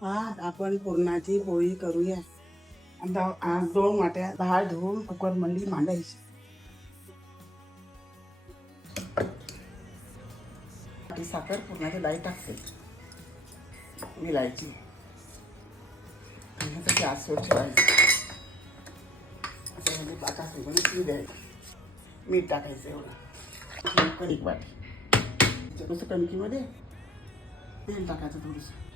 आज आपण पुरणाची पोळी करूया. आता 2 वाट्या डाळ धुवून कुकरमध्ये मांडायची. ती साखर पुरणाची डाळी टाकते, मिलायची आणि आता गॅसवर ठेवायची. असं म्हणजे बाकासनी द्यायचं. मीठ टाकायचं एवढं, कणिक वाटी. कणकीमध्ये तेल टाकायचं थोडंसं.